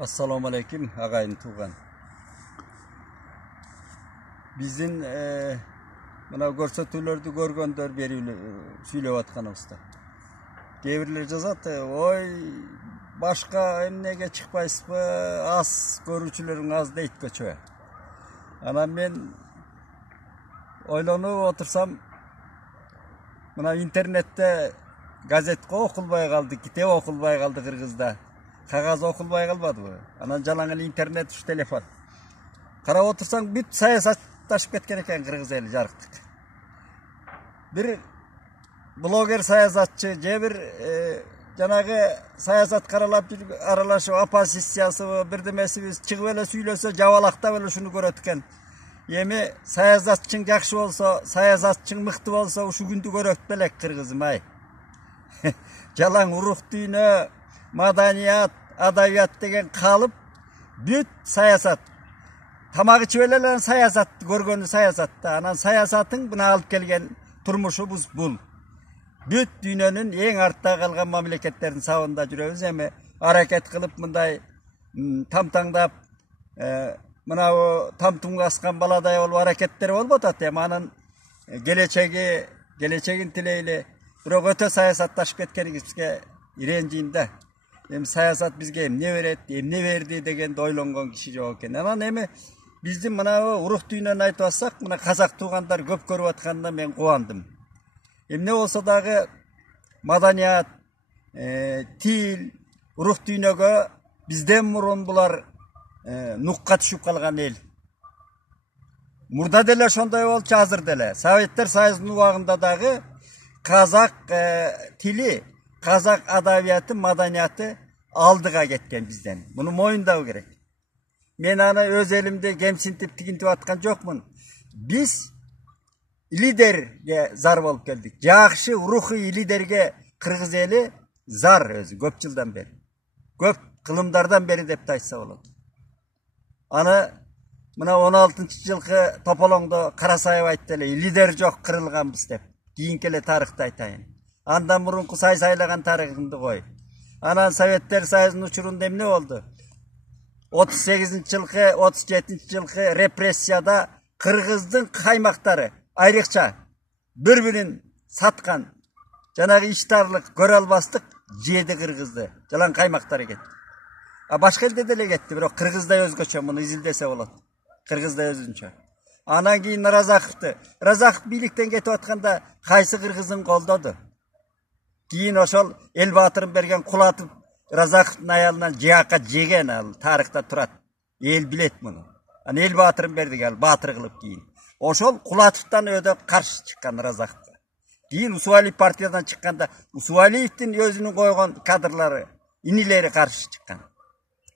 Assalamu alaikum agayın tuğan. Bizin buna görsetүүлөрдү көргөндөр beri сүйлөп атканыбызда. Кээ-бирлер жазат, ой башка эмнеге чыкпайсызбы, аз көрүүчүлөрүң аз дейт көчө. Анан мен ойлонуп отурсам, мына интернетте газетке окулбай калды, китеп окулбай калды Кыргызда. Кагаз окулбай калбадыбы? Анан жалаң эле интернет уш телефон. Карап отурсаң, бүт саясатташып кеткен экен Кыргыз эли жарыктык. Бир блогер саясатчы, же бир жанагы саясат каралап аралашып оппозициясы бирдемесибиз чыгып эле сүйлөсө, жабалактап эле ушуну көрөт экен. Эми саясатчың жакшы болсо, саясатчың мыкты болсо, ушу күндү көрөт белек Кыргызым ай. Жалаң урук дүйнө, маданият, адабият деген калып, бүт саясат. Тамагы ичип эле саясат, көргөнү саясатта. Анан саясатың мына алып келген турмушубуз бул. Бүт дүйнөнүн эң артта калган мамлекеттердин сабында жүрөбүз. Эми аракет кылып мындай тамтаңдап, мына тамтумга аскан баладай болуп аракеттер болуп атат. Эми анын келечегин тилейли. Бирок өтө саясатташып кеткенибизге иренжийм да. Эми саясат бизге эмне берет, эмне берди дегенди ойлонгон киши жок экен. Анан эми биздин мына урук дүйнөнү айтып атсак, мына казак туугандар көп көрүп атканына мен кубандым. Эмне болсо дагы маданият, тил, урук дүйнөгө бизден мурун булар нукка түшүп калган эл. Мурда деле ошондой болчу, азыр деле. Советтер Союзунун убагында дагы казак тили, казак адабияты, маданияты алдыга кеткен бизден. Муну моюндау керек. Мен аны өз элимде кемсинтип тигинтип аткан жокмун. Биз лидерге зар болуп келдик. Жакшы рухий лидерге Кыргыз эли зар өзү көп жылдан бери. Көп кылымдардан бери деп айтса болот. Аны мына 16-жылкы тополоңдо Карасаев айтты эле, лидер жок, кырылганбыз деп. Кийинки эле тарыхты айтайын. Андан мурунку сайлаган тарыхыңды кой. Анан Советтер Союзунун учурунда эмне болду? 38-жылкы, 37-жылкы репрессияда Кыргыздын каймактары айрыкча бір-бірін саткан, жанагы иштарлык, көрө албастык жеди Кыргызды. Жалаң каймактары кетти. Башка элде деле кетти, бирок Кыргызда өзгөчө, муну изилдесе болот. Кыргызда өзүнчө. Анан кийин Разаков бийликтен кетип атканда кайсы Кыргызын колдоду? Кийин ошол эл баатырын берген Кулатов Разаковдун аялынан жыякка жеген, ал тарыхта турат. Эл билет муну. Аны эл баатырын бердик, ал баатыр кылып кийин. Ошол Кулатовдон өдө каршы чыккан Разаковго. Кийин Усубалиев партиядан чыкканда Усубалиевдин өзүнүн койгон кадрлары, инилери каршы чыккан.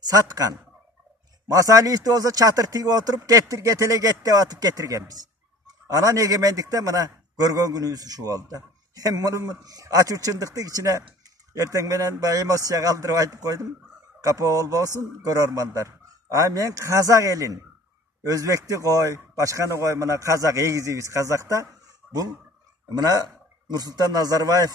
Саткан. Масалиевди болсо чатыр тигип отуруп, кетеле кет деп атып кетиргенбиз. Анан эгемендикте мына көргөн күнүбүз ушу болду да. Эми муну ачуу чындыкты кичине эртең менен эмоция калтырып айтып койдум. Капа болбосун көрөрмандар. Мен казак элин, өзбекти кой, башканы кой, мына казак эгизибиз казакта. Бул мына Нурсултан Назарбаев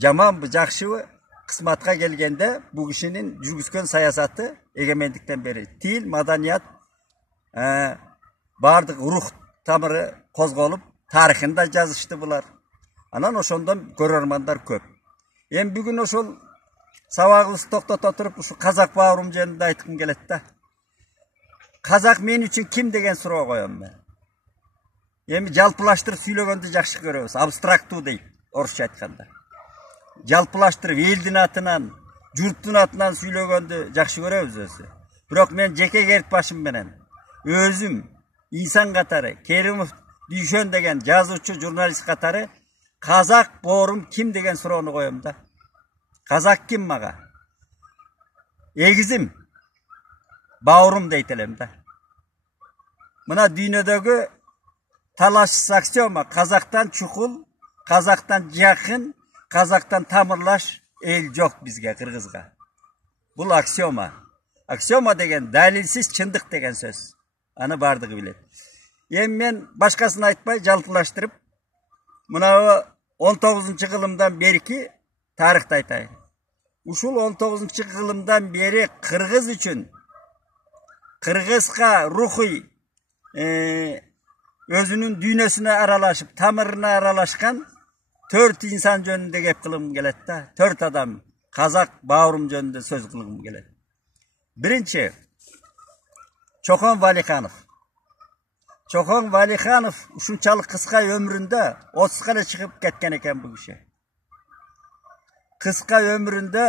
жаманбы, жакшыбы? Кысматка келгенде бул кишинин жүргүзгөн саясаты эгемендиктен бери тил, маданият, бардык рух тамыры козголуп, тарыхында жазышты булар. Анан ошондон көрөрмандар көп. Эми бүгүн ошол сабагыбызды токтото туруп, ушу казак баарым жөнүндө айткым келет да. Казак мен үчүн ким деген суроо коем мен. Эми жалпылаштырып сүйлөгөндү жакшы көрөбүз, абстрактуу дейт орусча айтканда. Жалпылаштырып элдин атынан, журттун атынан сүйлөгөндү жакшы көрөбүз өзү. Бирок мен жеке керт башым менен өзүм инсан катары, Керимов Дүйшөн деген жазуучу, журналист катары казак боорум ким деген суроону коем да. Казак ким мага? Эгизим, бауырым дейт элем да. Мына дүйнөдөгү талашсыз аксиома, казактан чукул, казактан жакын, казактан тамырлаш эл жок бизге, Кыргызга. Бул аксиома. Аксиома деген далилсиз чындык деген сөз. Аны бардыгы билет. Эми мен башкасын айтпай жалпылаштырып, мына 19-кылымдан берки тарыхты айтайын. ушул 19-кылымдан бери кыргыз үчүн кыргызга рухий өзүнүн дүйнөсүнө аралашып, тамырына аралашкан 4 инсан жөнүндө кеп кылгым келет да. 4 адам казак бауырум жөнүндө сөз кылгым келет. Биринчи Чохон Валиханов. Чохон Валиханов ушунчалык кыска өмүрүндө 30 эле чыгып кеткен экен бул киши. Кыска өмүрүндө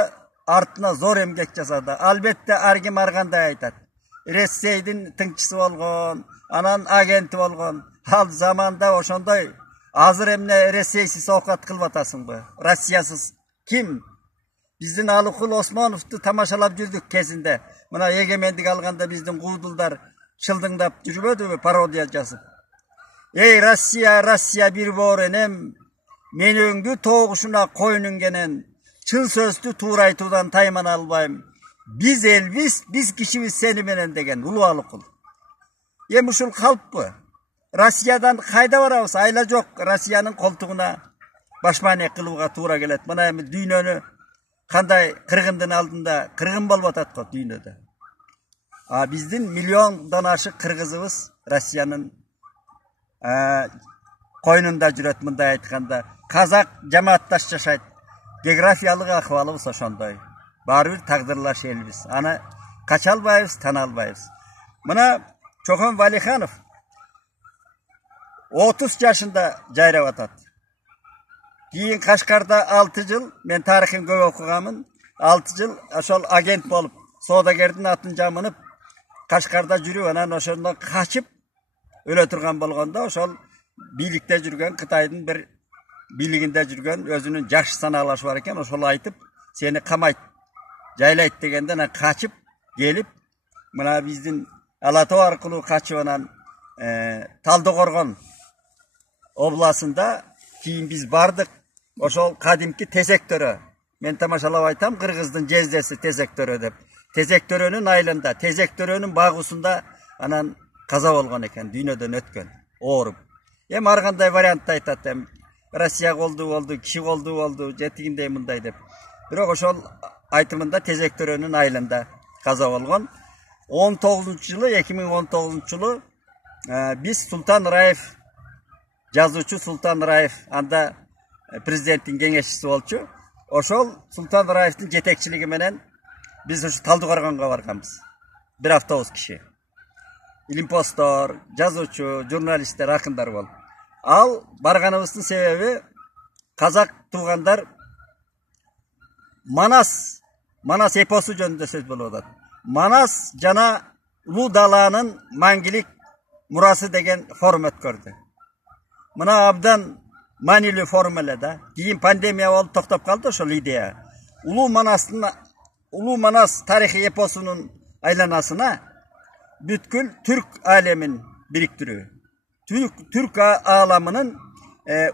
артына зор эмгек жасады. Албетте аргим аргандай айтат. Ресейдин тыңчысы болгон, анан агенти болгон. Ал заманда ошондой азыр эмне Ресейсиз оокат кылып атасыңбы? Россиясыз ким? Биздин Алыкул Осмоновду тамашалап жүрдүк кезинде. Мына эгемендик алганда биздин куудулдар чылдыңдап жүрбөдүбү, пародия жазып. Эй Россия, Россия бир боор энем, мен өңдү тоогушуна койнуңгенен, чын сөздү туура айтуудан таймана албайм. Биз элбиз, биз кишибиз сени менен деген улуу Алыкул. Эми ушул калппы? Россиядан кайда барабыз? Айла жок, Россиянын колтугуна башмане кылууга туура келет. Мына эми дүйнөнү кандай кыргындын алдында кыргын болуп атат го дүйнөдө. Биздин миллиондон ашык кыргызыбыз Россиянын койнунда жүрөт, мындай айтканда. Казак жамаатташ жашайт. Географиялык акыбалыбыз ошондой. Баары бир тагдырлаш элбиз. Аны кача албайбыз, тана албайбыз. Мына Чохон Валиханов 30 жашында жайрап атат. Кийин Кашкарда 6 жыл, мен тарыхын көп окуганмын. 6 жыл ошол агент болуп, соодагердин атын жамынып, Кашкарда жүрүп, анан ошондон качып өлө турган болгондо, ошол бийликте жүргөн, Кытайдын бир бийлигинде жүргөн өзүнүн жакшы санаалашы бар экен, ошол айтып, сени камайт, жайлайт дегенде анан качып келип, мына биздин Ала Тоо аркылуу качып анан Талдыкоргон областында кийин биз бардык. Ошол кадимки Тезек төрө. Мен тамашалап айтам, кыргыздын жездеси Тезек төрө деп. Тезек төрөнүн айылында, Тезек төрөнүн багуусунда анан каза болгон экен, дүйнөдөн өткөн, ооруп. Эми ар кандай вариантты айтат, эми Россия болду, киши болду, жетигиндей мындай деп. Бирок ошол айтымында Тезек төрөнүн айылында каза болгон. 2019 жылы биз Султан Раев, жазуучу Султан Раев, анда президенттин кеңешчиси болчу. Ошол Султан Раевдин жетекчилиги менен биз ушу Талдыкоргонго барганбыз. Бир автобус киши. Илимпостор, жазуучу, журналисттер, акындар болуп. Ал барганыбыздын себеби казак туугандар Манас эпосу жөнүндө сөз болуп атат. Манас жана улуу даланын маңгилик мурасы деген форум өткөрдү. Мына абдан маанилүү форум эле да. Кийин пандемия болуп токтоп калды ошол идея. Улуу Манас тарыхый эпосунун айланасына бүткүл түрк алемин бириктирүү. Түрк ааламынын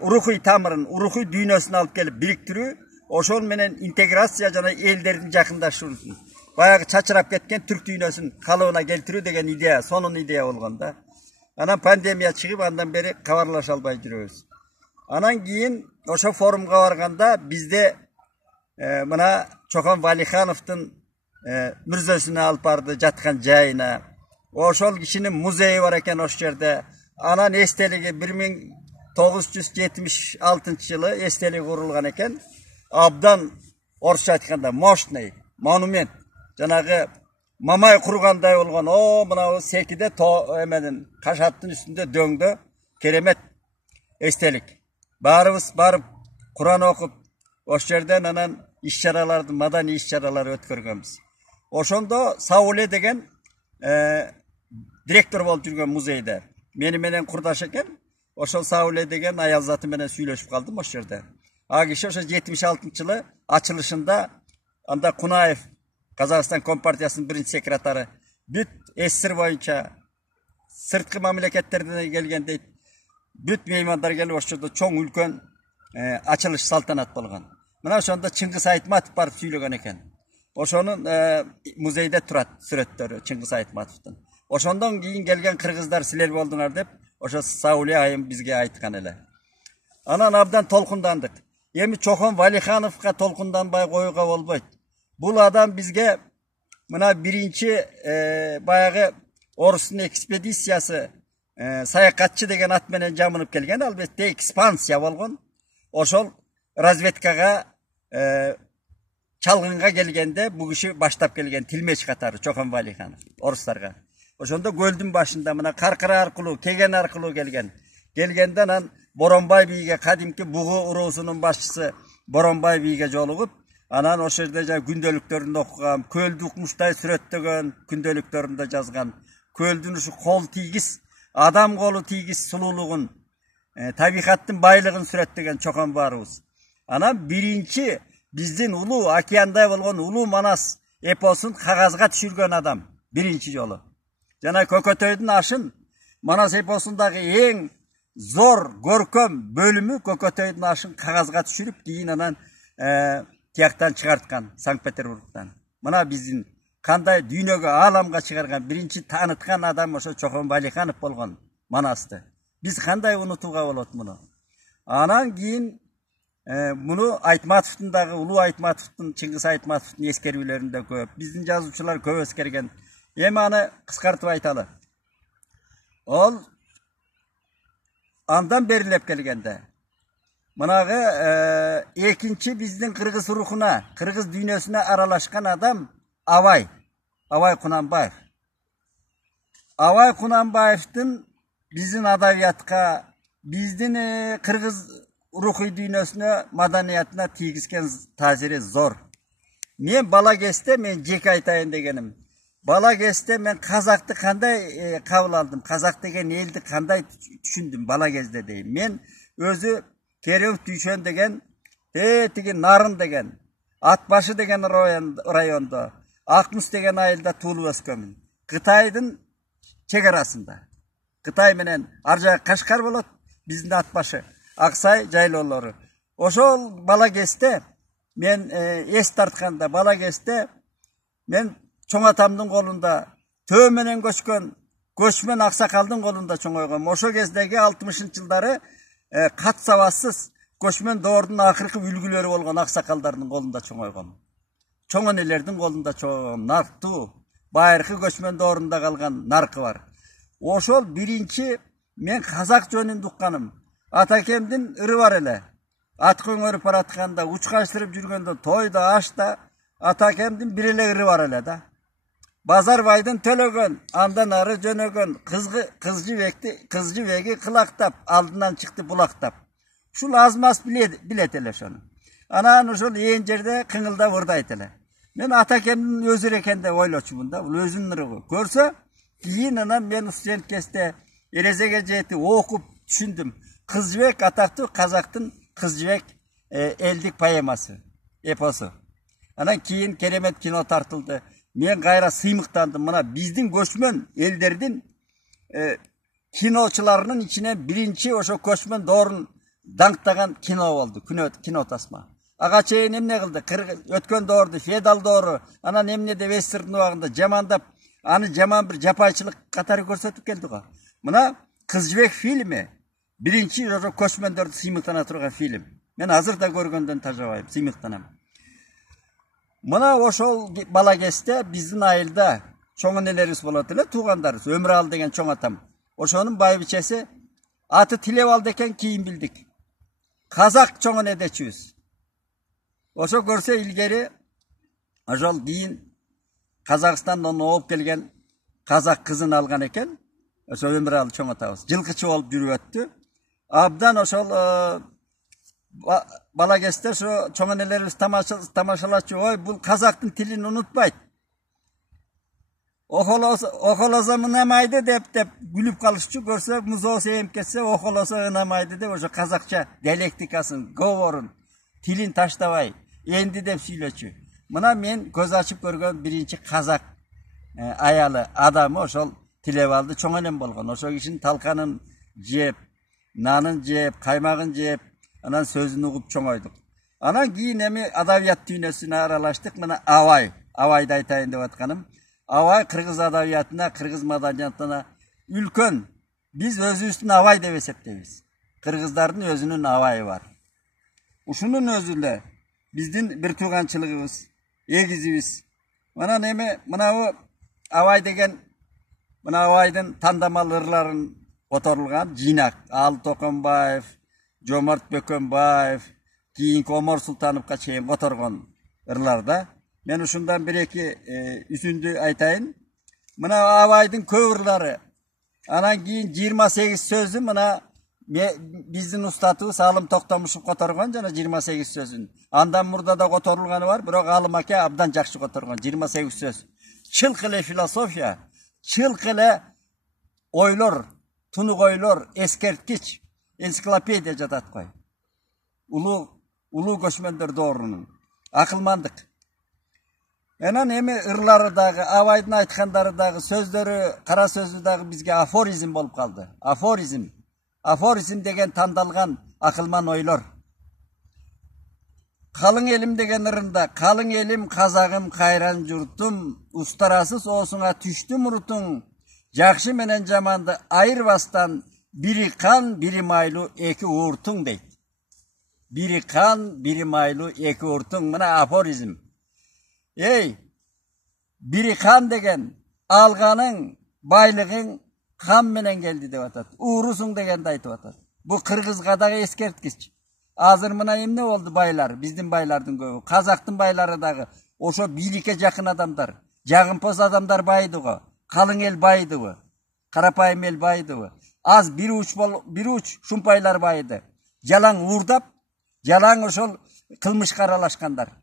урухий тамырын, урухий дүйнөсүн алып келип бириктирүү, ошол менен интеграция жана элдердин жакындашуусун, баягы чачырап кеткен түрк дүйнөсүн калыбына келтирүү деген идея, сонун идея болгон да. Анан пандемия чыгып, андан бери кабарлаша албай жүрөбүз. Анан кийин ошо форумга барганда бизде мына Чохон Валихановдун мүрзөсүнө алып барды, жаткан жайына. Ошол кишинин музейи бар экен ошол жерде. Анан эстелиги 1976 жылы эстелиги курулган экен. Абдан орусча айтканда мощный монумент. Жанагы Мамай кургандай болгон. Мына секиде эменин кашаттын үстүндө дөңдө керемет эстелик. Баарыбыз барып Куран окуп, ошол жерден анан иш-чараларды, маданий иш-чаралар өткөргөнбүз. Ошондо Сауле деген директор болуп жүргөн музейде мени менен курдаш экен. Ошол Сауле деген аял заты менен сүйлөшүп калдым ошол жерде. Киши ошо 76 жылы ачылышында анда Кунаев, Казакстан Компартиясынын биринчи секретары, бүт СССР боюнча сырткы мамлекеттерден келген дейт. Бүт меймандар келип ошол жерде чоң үлкөн ачылыш салтанат болгон. Мына ошондо Чыңгыз Айтматов барып сүйлөгөн экен. Ошонун музейде турат сүрөттөрү Чыңгыз Айтматовдун. Ошондон кийин келген кыргыздар силер болдуңар деп ошо Сауле айым бизге айткан эле. Анан абдан толкундандык. Эми Чохон Валихановго толкунданбай коюуга болбойт. Бұл адам бізге мына бірінші баяғы орыстың экспедициясы саяхатчы деген атменен жамынып келген, албетте экспансия болған. Ошол разведкаға чалғынға келгенде бұл киши баштап келген Тилмеч катары Чохан Валиханов орыстарға. Ошондо көлдүн башында мына Каркыра аркылуу, Кеген аркылуу келген. Келгенде анан Боронбай бийге, кадимки Бугу уруусунун башчысы Боронбай бийге жолугуп, анан ошол жерде күндөлүктөрүндө окуган, көлдү укмуштай сүрөттөгөн, күндөлүктөрүндө жазган. Көлдүн ушу кол тийгиз, адам колу тийгиз сулуулугун, табигаттын байлыгын сүрөттөгөн Чохан баарыбыз. Анан биринчи биздин улуу океандай болгон улуу Манас эпосун кагазга түшүргөн адам биринчи жолу. Жана Көкөтөйдүн ашын Манас эпосундагы эң зор көркөм бөлүмү Көкөтөйдүн ашын кагазга түшүрүп, кийин анан тияктан чыгарткан, Санкт-Петербургтан. Мына биздин кандай дүйнөгө, ааламга чыгарган биринчи тааныткан адам ошо Чохан Валиханов болгон Манасты. Биз кандай унутууга болот муну? Анан кийин муну Айтматовдун дагы, улуу Айтматовдун, Чыңгыз Айтматовдун эскерүүлөрүндө көп. Биздин жазуучулар көп эскерген. Эми аны кыскартып айталы. Ол андан берилеп келгенде мынагы экинчи биздин кыргыз рухуна, кыргыз дүйнөсүнө аралашкан адам Абай Кунанбаев. Абай Кунанбаевдин биздин адабиятка, биздин кыргыз рухий дүйнөсүнө, маданиятына тийгизген таасири зор. Мен бала кезде, мен жеке айтайын дегеним, бала кезде мен казакты кандай кабыл алдым, казак деген элди кандай түшүндүм бала кезде дейм. Мен өзү Керев Дүйшөн деген, тиги Нарын деген, Атбашы деген райондо, Акмус деген айылда туулуп өскөмүн. Кытайдын чек арасында. Кытай менен ар жагы Кашкар болот, биздин Атбашы, Аксай жайлоолору. Ошол бала кезде мен эс тартканда, бала кезде мен чоң атамдын колунда, төө менен көчкөн көчмөн аксакалдын колунда чоңойгом. Ошол кездеги 60-жылдары кат сабассыз көчмөн доордун акыркы үлгүлөрү болгон аксакалдардын колунда чоңойгом. Чоң энелердин колунда чоңойгом. Нарктуу, байыркы көчмөн доорунда калган наркы бар. Ошол биринчи мен казак жөнүндө укканым. Атакемдин ыры бар эле. Ат көңөрүп баратканда, учкаштырып жүргөндө, тойда, ашта атакемдин бир эле ыры бар эле да. Базарбайдын төлөгөн, андан ары жөнөгөн, кыз жибеги кылактап, алдынан чыкты булактап. Ушул азмас билет эле ошону. Анан ошол ээн жерде кыңылдап ырдайт эле. Мен атакемдин өзү экен деп ойлочумун да, бул өзүнүн ырыгы. Көрсө, кийин анан мен студент кезде эрезеге жетип окуп түшүндүм. Кыз жибек атактуу казактын Кыз жибек элдик поэмасы, эпосу. Анан кийин керемет кино тартылды. Мен кайра сыймыктандым. Мына биздин көчмөн элдердин киночуларынын ичинен биринчи ошо көчмөн доорун даңктаган кино болду. Кино тасма. Ага чейин эмне кылды? Өткөн доорду, феодал доору, анан эмне деп вестерн убагында жамандап, аны жаман бир жапайчылык катары көрсөтүп келди го. Мына Кыз жибек фильми биринчи ошо көчмөндөрдү сыймыктана турган фильм. Мен азыр да көргөндөн тажабайм, сыймыктанам. Мына ошол бала кезде биздин айылда чоң энелерибиз болот эле, туугандарыбыз, Өмүралы деген чоң атам. Ошонун байбичеси аты Тилебалды экен, кийин билдик. Казак чоң энедечибиз. Ошо көрсө илгери ошол кийин Казакстандан ооп келген казак кызын алган экен. Ошо Өмүралы чоң атабыз жылкычы болуп жүрүп өттү. Абдан ошол бала кезде ошо чоң энелерибиз тамашалачу, ой, бул казактын тилин унутпайт. Околосо ынамайды деп күлүп калышчу, көрсө музоосу эми кетсе околосо ынамайды деп ошо казакча диалектикасын, говорун, тилин таштабай, энди деп сүйлөчү. Мына мен көз ачып көргөн биринчи казак аялы адамы ошол Тилебалды чоң энем болгон. Ошо кишинин талканын жеп, нанын жеп, каймагын жеп, анан сөзүн угуп чоңойдук. Анан кийин эми адабият дүйнөсүнө аралаштык. Мына Абайды айтайын деп атканым. Абай кыргыз адабиятына, кыргыз маданиятына үлкөн. Биз өзүбүздүн Абай деп эсептейбиз. Кыргыздардын өзүнүн Абайы бар. Ушунун өзү эле биздин бир тууганчылыгыбыз. егізібіз. Мына неме, мынау Абай деген, мына Абайдың тандамал ырларын отырылған жинақ. Ал Тоқымбаев, Жомарт Бөкенбаев, кейінгі Омар Сұлтановқа шейін отырған ырларда. Мен ушундан бір-екі үсінді айтайын. Мына Абайдың көп ырлары. Анан кейін 28 сөзі мына биздин устатыбыз Салым Токтомушев которгон жана 28 сөзүн. Андан мурда да которулганы бар, бирок Алым аке абдан жакшы которгон 28 сөз. Чылк эле философия, чылк эле ойлор, тунук ойлор, эскерткич, энциклопедия жатат кой. Улуу көчмөндөр доорунун акылмандык. Анан эми ырлары дагы, Абайдын айткандары дагы, сөздөрү, кара сөзү дагы бизге афоризм болуп калды. Афоризм. Афоризм деген тандалган акылман ойлор. Қалың елім деген ырында, қалың елім қазағым қайран жұртым, ұстарасыз осыңа түшті мұртың, жақшы менен жаманды айырбастан, бири қан, бири майлы екі уыртың дейді. Бири қан, бири майлы екі уыртың, мына афоризм. Бири қан деген алғаның, байлығың қан менен келді деп атат. Уырысың дегенді айтып атат. Бұл қырғызға дағы ескерткіш. Азыр мына эмне болду байлар, биздин байлардын көбү, казактын байлары дагы ошо бийликке жакын адамдар, жагымпоз адамдар байдыгы, калың эл байдыбы, карапайым эл байдыбы, аз бир уч шумпайлар байды. Жалаң уурдап, жалаң ошол кылмышка аралашкандар.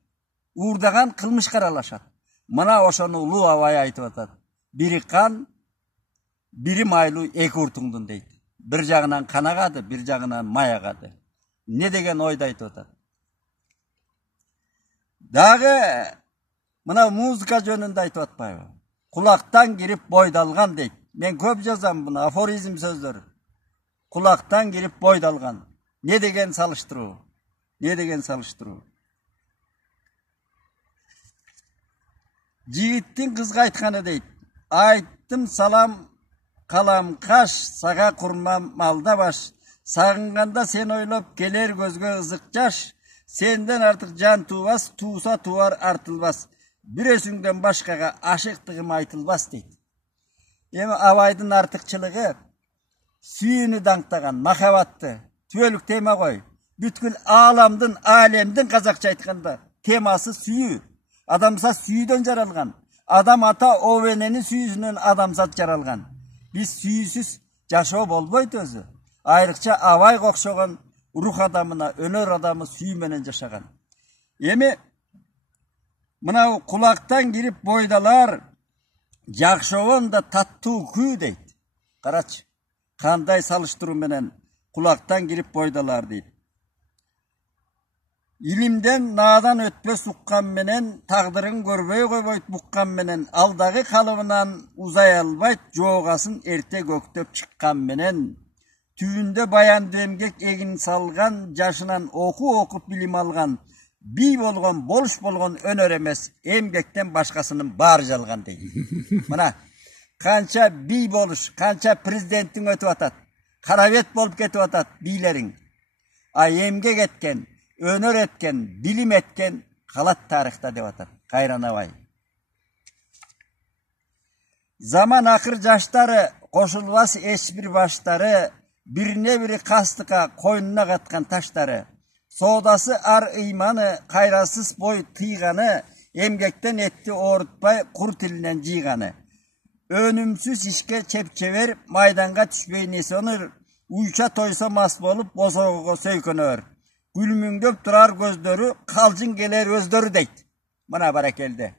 Уурдаган кылмышка аралашат. Мына ошону улуу Абай айтып атат. Бири кан, бири майлуу эки уртуңдун дейт. Бир жагынан кан агады, бир жагынан май агады. Не деген ойды айтып атат. Дагы мына музыка жөнүндө айтып атпайбы? Кулактан кирип бойдалган дейт. Мен көп жазам буну, афоризм сөздөр. Кулактан кирип бойдалган. Не деген салыштыруу? Не деген салыштыруу? Жигиттин кызга айтканы дейт. Айттым салам калам каш, сага курмам малда баш. Сағынғанда сен ойлап келер көзге ызық жаш, сенден артық жан туыбас, туыса туар артылбас, бүресіңден башқаға ашықтығым айтылбас дейді. Эми Абайдын артықчылығы сүйүүнү даңктаган, махабатты, түбөлүк тема ғой. Бүткүл аламдын, алемдин казакча айтканда темасы сүйүү. Адамзат сүйүүдөн жаралган. Адам ата обенени сүйүүсүнөн адамзат жаралган. Биз сүйүүсүз жашоо болбойт өзү. Айрыкча Абайга окшогон рух адамына, өнөр адамы сүйүү менен жашаган. Эми мына кулактан кирип бойдалар, жакшобон да таттуу күү дейт. Карачы, кандай салыштыруу менен кулактан кирип бойдалар дейт. Илимден наадан өтпөс уккан менен, тагдырын көрбөй койбойт буккан менен, алдагы калыбынан узай албайт, жоогасын эрте көктөп чыккан менен. Түйінде баянды эмгек эгин салган, жашынан окуп билим алган, бий болгон, болуш болгон өнөр эмес, эмгектен башкасынын баары жалган дейт. Мына канча бий болуш, канча президенттиң өтүп атат, карабет болуп кетип атат бийлериң. А эмгек эткен, өнөр эткен, билим эткен калат тарыхта деп атат Кайран Абай. Заман акыр жаштары, кошулбас эч бир баштары, бирине бири кастыкка койнуна каткан таштары, соодасы ар ыйманы, кайрасыз бой тыйганы, эмгектен этти оорутпай кур тилинен жыйганы. Өнүмсүз ишке чепчебер, майданга түшпөй несонур, уйча тойсо мас болуп, бозоого сөйкөнөр. Күлмүңдөп турар көздөрү, калжың келер өздөрү дейт. Мына баракелде.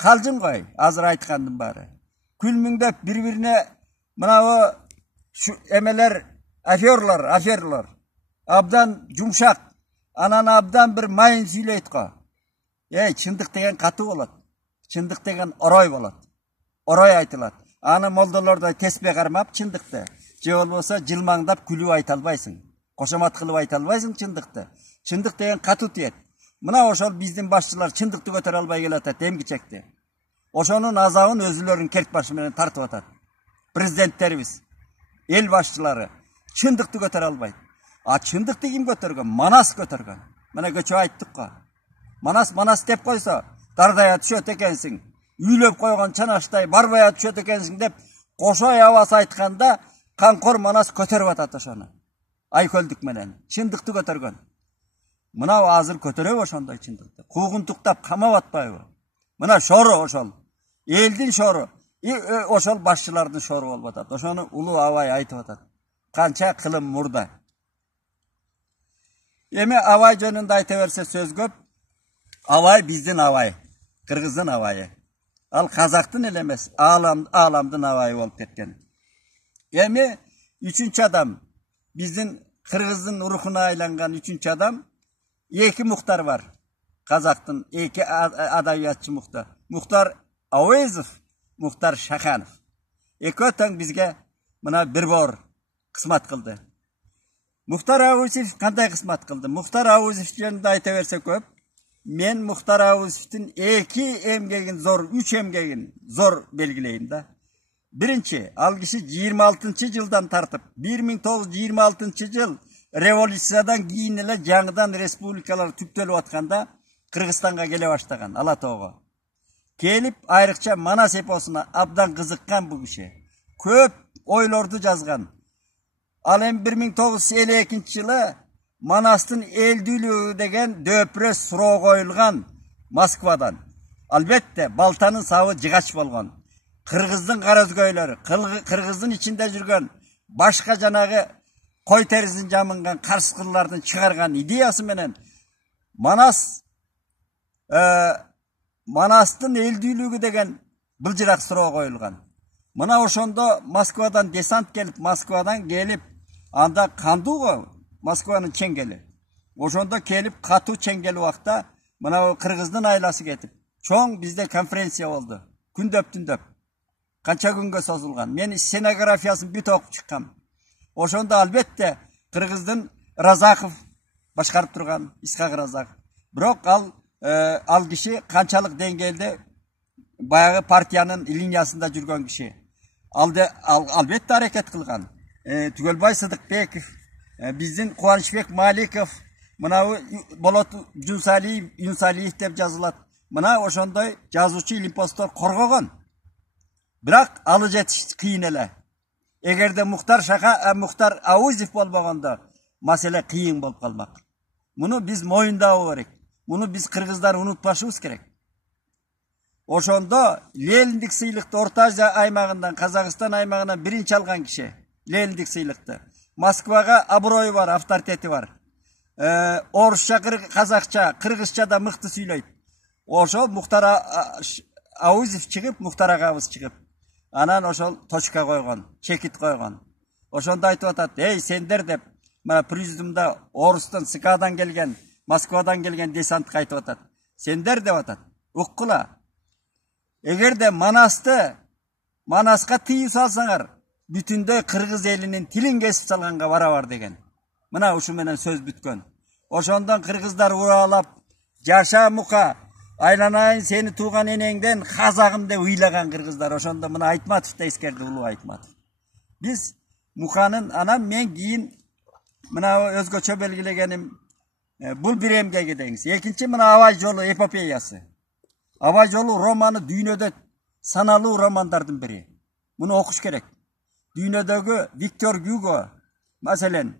Калжың кой, азыр айткандын баары. Күлмүңдөп бири-бирине мына şu emeler, afyorlar, abdan jumşak, anan abdan bir mayın süyleyt ko. Çındık degen katı bolat, çındık degen oroy bolat, oroy aytılat. Anı moldalarda tesbih karmap çındıkты. Je olbosa jılmаңдап күлүп айта албайсың. Кошомат кылып айта албайсың чындыкты. Чындык деген катуу тиет. Мына ошол биздин башчылар чындыкты көтөрө албай келатат эмгичекти. Ошонун азабын өзүлөрүнүн керт башы менен тартып атат. Президенттерибиз, эл башчылары чындыкты көтөрө албайт. А чындыкты ким көтөргөн? Манас көтөргөн. Мына көчө айттык го. Манас деп қойса, дардая түшөт экенсиң. Үйлөп койгон чанаштай барбая түшөт экенсиң деп кошой абасы айтканда, Канкор Манас көтөрүп атат ошону. Айкөлдүк менен чындыкты көтөргөн. Мына азыр көтөрөбү ошондой чындыкты? Куугунтуктап камап атпайбы? Мына шору ошол. Элдин шору. Ошол башчылардын шору болуп атат. Ошону улуу абай айтып атат. Канча кылым мурда. Эми абай жөнүндө айта берсе сөз көп. Абай биздин абай. Кыргыздын абайы. Ал казактын эле эмес, ааламдын абайы болуп кеткен. Эми үчүнчү адам, биздин кыргыздын рухуна айланган үчүнчү адам, эки Мухтар бар. Казактын эки адабиятчы Мухтар. Мухтар Ауезов, Мухтар Шаханов. Экөө тең бизге мына бир бор кызмат кылды. Мухтар Ауезов кандай кызмат кылды? Мухтар Ауезов жөнүндө айта берсе көп. Мен Мухтар Ауезовдун эки эмгегин зор, үч эмгегин зор белгилейм да. Биринчи, ал киши 26-жылдан тартып, 1926-жыл революциядан кийин эле жаңыдан республикалар түптөлүп атканда Кыргызстанга келе баштаган, Ала Тоого. Келип, айрыкча Манас эпосуна абдан кызыккан бул киши. Көп ойлорду жазган. Ал эми 1952-жылы Манастын элдүүлүгү деген дөпүрө суроо коюлган Москвадан. Албетте, балтанын сабы жыгач болгон. Кыргыздын караөзгөйлөрү, кыргыздын ичинде жүргөн башка жанагы кой терисин жамынган карскылардын чыгарган идеясы менен Манастын элдүүлүгү деген былжырак суроо коюлган. Мына ошондо Москвадан десант келип, анда кандуу Москванын чеңгели. Ошондо келип, катуу чеңгел убакта мына кыргыздын айласы кетип, чоң бизде конференция болду. Күндөп-түндөп. Канча күнгө созулган. Мен сценографиясын бүт окуп чыккам. Ошондо албетте кыргыздын Разаков башкарып турган, Исхак Разаков. Бирок ал киши канчалык деңгээлде баягы партиянын линиясында жүргөн киши. Албетте аракет кылган. Түгөлбай Сыдыкбеков, биздин Кубанычбек Маликов, мына Болот Юнсалиев деп жазылат. Мына ошондой жазуучу илимпоздор коргогон. Бирок алы жетиш кыйын эле. Эгерде Мухтар Ауезов болбогондо маселе кыйын болуп калмак. Муну биз моюндабы керек. Муну биз кыргыздар унутпашыбыз керек. Ошондо Лениндик сыйлыкты Орто Азия аймагынан, Казакстан аймагынан биринчи алган киши. Лениндик сыйлыкты. Москвага аброю бар, авторитети бар. Орусча, казакча, кыргызча да мыкты сүйлөйт. Ошол Мухтар Ауезов чыгып, Мухтар агабыз чыгып, анан ошол точка койгон, чекит койгон. Ошондо айтып атат, "Эй, сендер" деп, мына президиумда Орустан, СКдан келген, Москвадан келген десантка айтып атат. "Сендер" деп атат. Уккула. Эгерде Манаска тыйым салсаңар, бүтүндөй кыргыз элинин тилин кесип салганга барабар деген. Мына ушу менен сөз бүткөн. Ошондон кыргыздар уралап, "Жаша Мука, айланайын сени тууган энеңден казагым" деп ыйлаган кыргыздар. Ошондо мына Айтматов да эскерди, улуу Айтматов. Биз Муканын анан мен кийин мына өзгөчө белгилегеним бул бир эмгеги деңиз. Экинчи мына Абай жолу эпопеясы. Абай жолу романы дүйнөдө саналуу романдардын бири. Муну окуш керек. Дүйнөдөгү Виктор Гюго, маселен,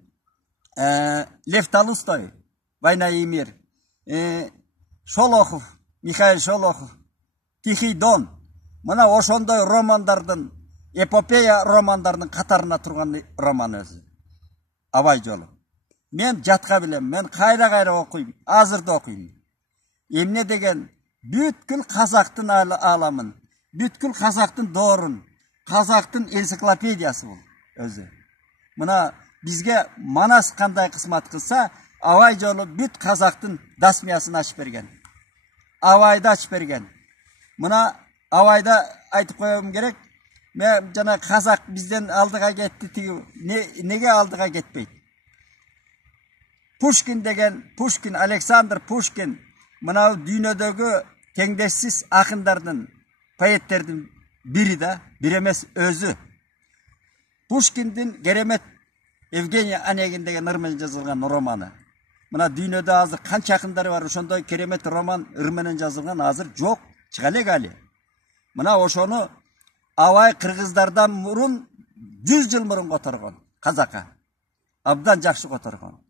Лев Толстой, "Война и мир", Шолохов, Михаил Шолохов, Тихий Дон. Мына ошондой романдардын, эпопея романдардын катарына турган роман өзү. Абай жолу. Мен жатка билем, мен кайра окуйм, азыр да окуйм. Эмне деген бүткүл казактын ааламын, бүткүл казактын доорун, казактын энциклопедиясы бул өзү. Мына бизге Манас кандай кызмат кылса, Абай жолу бүт казактын дасмиясын ачып берген. Абайды ачып берген. Мына Абайда айтып коем керек, мен жана казак бизден алдыга кетти, неге алдыга кетпейт? Пушкин деген, Александр Пушкин, мына дүйнөдөгү теңдессиз акындардын, поэттердин бири да, бир эмес өзү. Пушкиндин Керемет Евгений Онегин деген ыр менен жазылган романы. Мына дүйнөдө азыр канча акындары бар, ошондой керемет роман ыр менен жазылган азыр жок, чыга элек али. Мына ошону Абай кыргыздардан мурун 100 жыл мурун которгон казакка. Абдан жакшы которгон.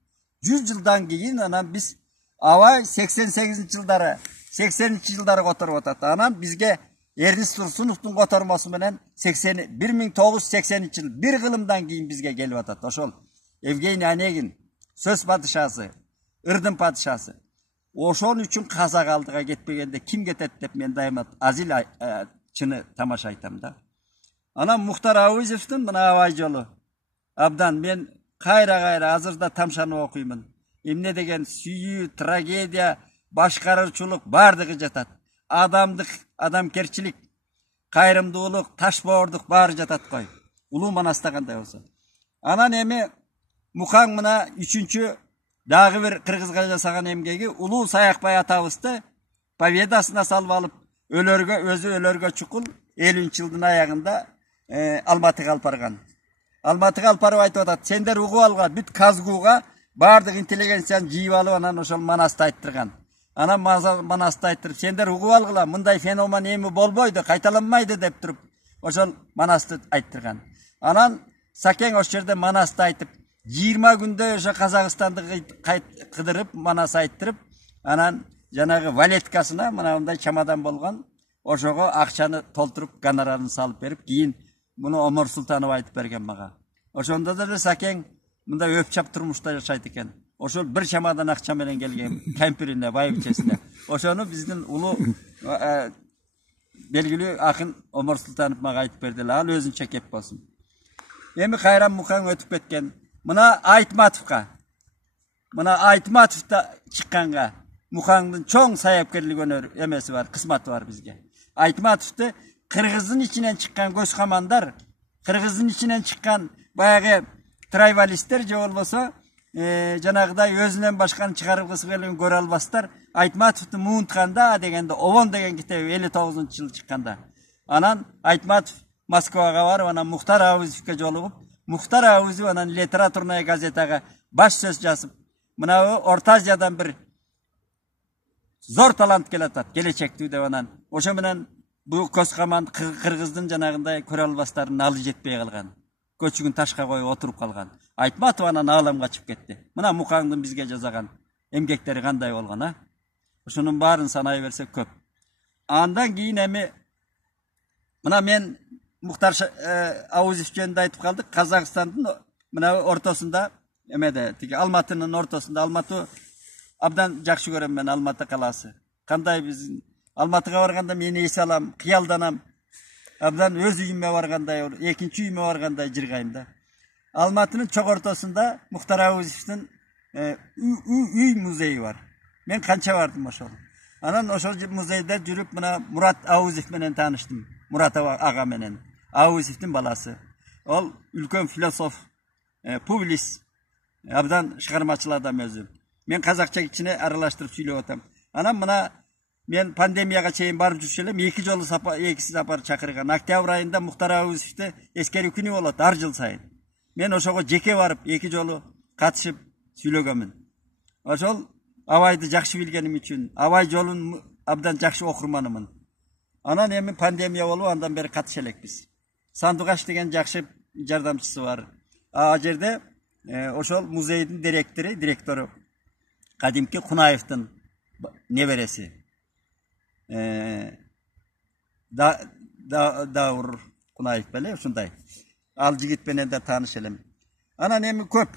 100 жылдан кийин анан биз Абай 88-жылдары, 80-жылдары которуп атат. Анан бизге Эрнис Турсуновдун котормосу менен 1980-жыл бир кылымдан кийин бизге келип атат. Ошол Евгений Онегин, сөз падышасы, ырдын падышасы. Ошон үчүн казак алдыга кетпегенде ким кетет деп мен дайыма азил чыны тамаша айтам да. Анан Мухтар Ауызовдун мына Абай жолу. Абдан мен кайра азырда тамшаны окуймун. Эмне деген сүйүү, трагедия, башкаруучулук бардыгы жатат. Адамдык, адамкерчилик, кайрымдуулук, ташбоордук баары жатат кой. Улуу Манаста кандай болсо. Анан эми Мухаң мына 3-чү дагы бир кыргызга жасаган эмгеги Улуу Саякбай атабызды победасына салып алып, өзү өлөргө чукул 50-жылдын аягында Алматыга алып барган. Алматыга алып барып айтып атат, сендер угуп алга, бүт Казгууга бардык интеллигенцияны жийип алып анан ошол Манасты айттырган. Анан Манасты айттырып, сендер угуп алгыла, мындай феномен эми болбойду, кайталанбайды деп туруп, ошол Манасты айттырган. Анан Сакең ошол жерде Манасты айтып, 20 күндө ошо Казакстанды кыдырып, Манас айттырып, анан жанагы валеткасына мындай чамадан болгон, ошого акчаны толтуруп, гонорарын салып берип, кийин муну Омар Султанов айтып берген мага. Ошондо деле Сакең мындай өпчап турмушта жашайт экен. Ошол бир чамадан акча менен келген кемпирине, байбичесине. Ошону биздин улуу белгилүү акын Омар Султанов мага айтып бердиле, ал өзүнчө кеп болсун. Эми кайран Мухаң өтүп кеткен. Мына Айтматовго. Мына Айтматовда чыкканга Мухаңдын чоң саяпкерлик өнөр эмеси бар, кызматы бар бизге. Айтматовду кыргыздын ичинен чыккан көзкамандар, кыргыздын ичинен чыккан баягы трайвалисттер же болбосо жанагыдай өзүнөн башканы чыгаргысы келген көрө албастар Айтматовду муунтканда дегенде Обон деген китеби 59-жылы чыкканда. Анан Айтматов Москвага барып, анан Мухтар Ауызовго жолугуп, Мухтар Ауызов анан литературная газетага баш сөз жазып, мына Орто Азиядан бир зор талант келатат, келечектүү деп анан. Ошо менен бул көзкаман кыргыздын жанагындай көрө албастардын алы жетпей калган. Көчүгүн ташка коюп отуруп калган. Айтматов анан ааламга чыгып кетти. Мына Мухаңдын бизге жазаган эмгектери кандай болгон, а? Ошонун баарын санай берсек көп. Андан кийин эми мына мен Мухтар Ауызов жөнүндө айтып калдык. Казакстандын мына ортосунда эмеде, тиги Алматынын ортосунда, Алматы абдан жакшы көрөм мен, Алматы калаасы. Кандай биз Алматыга барганда мен эс алам, кыялданам. Абдан өз үйүмө баргандай, экинчи үйүмө баргандай жыргайм да. Алматынын чок ортосунда Мухтар Ауызовдун үй музейи бар. Мен канча бардым ошол. Анан ошол музейде жүрүп мына Мурат Ауызов менен тааныштым. Мурат ага менен. Ауызовдун баласы. Ол үлкөн философ, публицист, абдан чыгармачыл адам өзү. Мен казакча кичине аралаштырып сүйлөп атам. Анан мына мен пандемияга чейин барып жүрчү элем, 2 жолу сапар чакырган. Октябрь айында Мухтар Ауызовду эскерүү күнү болот ар жыл сайын. Мен ошого жеке барып 2 жолу катышып сүйлөгөмүн. Ошол Абайды жакшы билгеним үчүн, Абай жолун абдан жакшы окурманымын. Анан эми пандемия болуп, андан бери катыша элекпиз. Сандугаш деген жакшы жардамчысы бар. А жерде ошол музейдин директору кадимки Кунаевдин небереси. Даур Кунаев беле ушундай. Ал жигит менен да тааныш элем. Анан эми көп.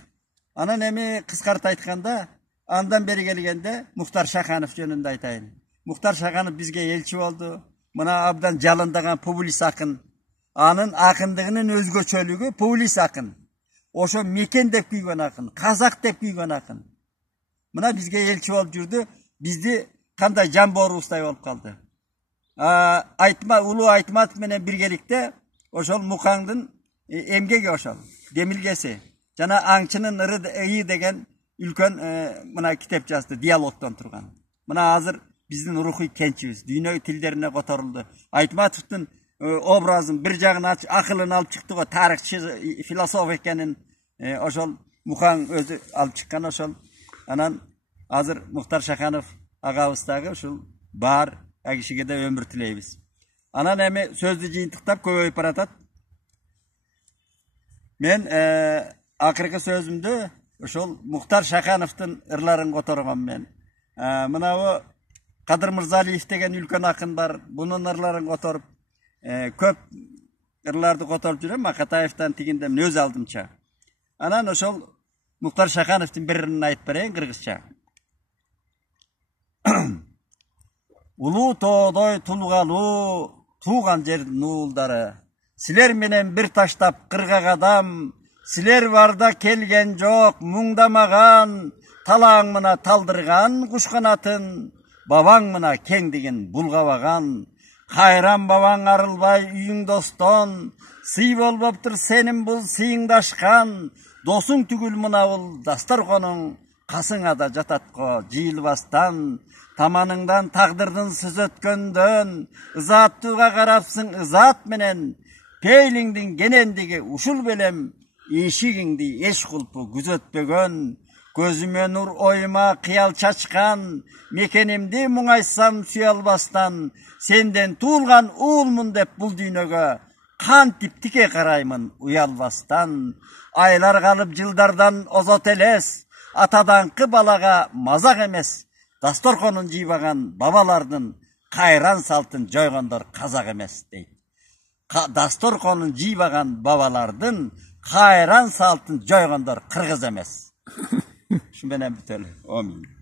Анан эми кыскартып айтканда, андан бери келгенде Мухтар Шаханов жөнүндө айтайын. Мухтар Шаханов бизге элчи болду. Мына абдан жалындаган публицист акын. Анын акындыгынын өзгөчөлүгү публицист акын. Ошо мекен деп күйгөн акын, казак деп күйгөн акын. Мына бизге элчи болуп жүрдү. Бизди кандай жан боорубуздай болуп калды. Улуу Айтматов менен биргеликте ошол Мухаңдын эмгеги ошол, демилгеси. Жана аңчынын ыры деген үлкөн мына китеп жазды, диалогдон турган. Мына азыр биздин рухий кенчибиз, дүйнө тилдерине которулду. Айтматовдун образын бир жагын акылын алып чыкты го, тарыхчы, философ экенин ошол Мухаң өзү алып чыккан ошол. Анан Азыр Мухтар Шаханов агабыздагы ушул бар кишиге да өмүр тилейбиз. Анан эми сөздү жыйынтыктап көбөйүп баратат. Мен акыркы сөзүмдү ошол Мухтар Шахановдун ырларын которгом мен. Мынабу Кадыр Мырзалиев деген үлкөн акын бар. Бунун ырларын которуп, көп ырларды которуп жүрөм. Макатаевден тигинде мен өз алдымча. Анан ошол Мухтар Шахановдун бир ырын айтып берейин кыргызча. Улуу тоодой тулгалуу тууган жердин уулдары, силер менен бир таштап кырга кадам, силер барда келген жок, муңдамаган, талаң мына талдырган куш канатын, бабаң мына кеңдигин булгабаган, кайран бабаң арылбай үйүң достон, сый болбоптур сенин бул сыйыңдашкан, досуң түгүл мына бул дасторконуң, касыңа да жататко жыйылбастан, таманыңдан тагдырдын сөз өткөндөн, ызааттууга карапсың ызаат менен, пейлиңдин кенендиги ушул белем, эшигиңди эч кулпу күзөтпөгөн, көзүмө нур оюма кыял чачкан, мекенимди муңайсам сүйө албастан, сенден туулган уулмун деп бул дүйнөгө, кантип тике караймын уялбастан, айлар калып жылдардан озот элес, атаданкы балага мазак эмес, дасторконун жыйбаган бабалардын кайран салтын жойгондор казак эмес дейт. Дасторконун жыйбаган бабалардын кайран салтын жойгондор кыргыз эмес. Şu benim bir tane. Amin.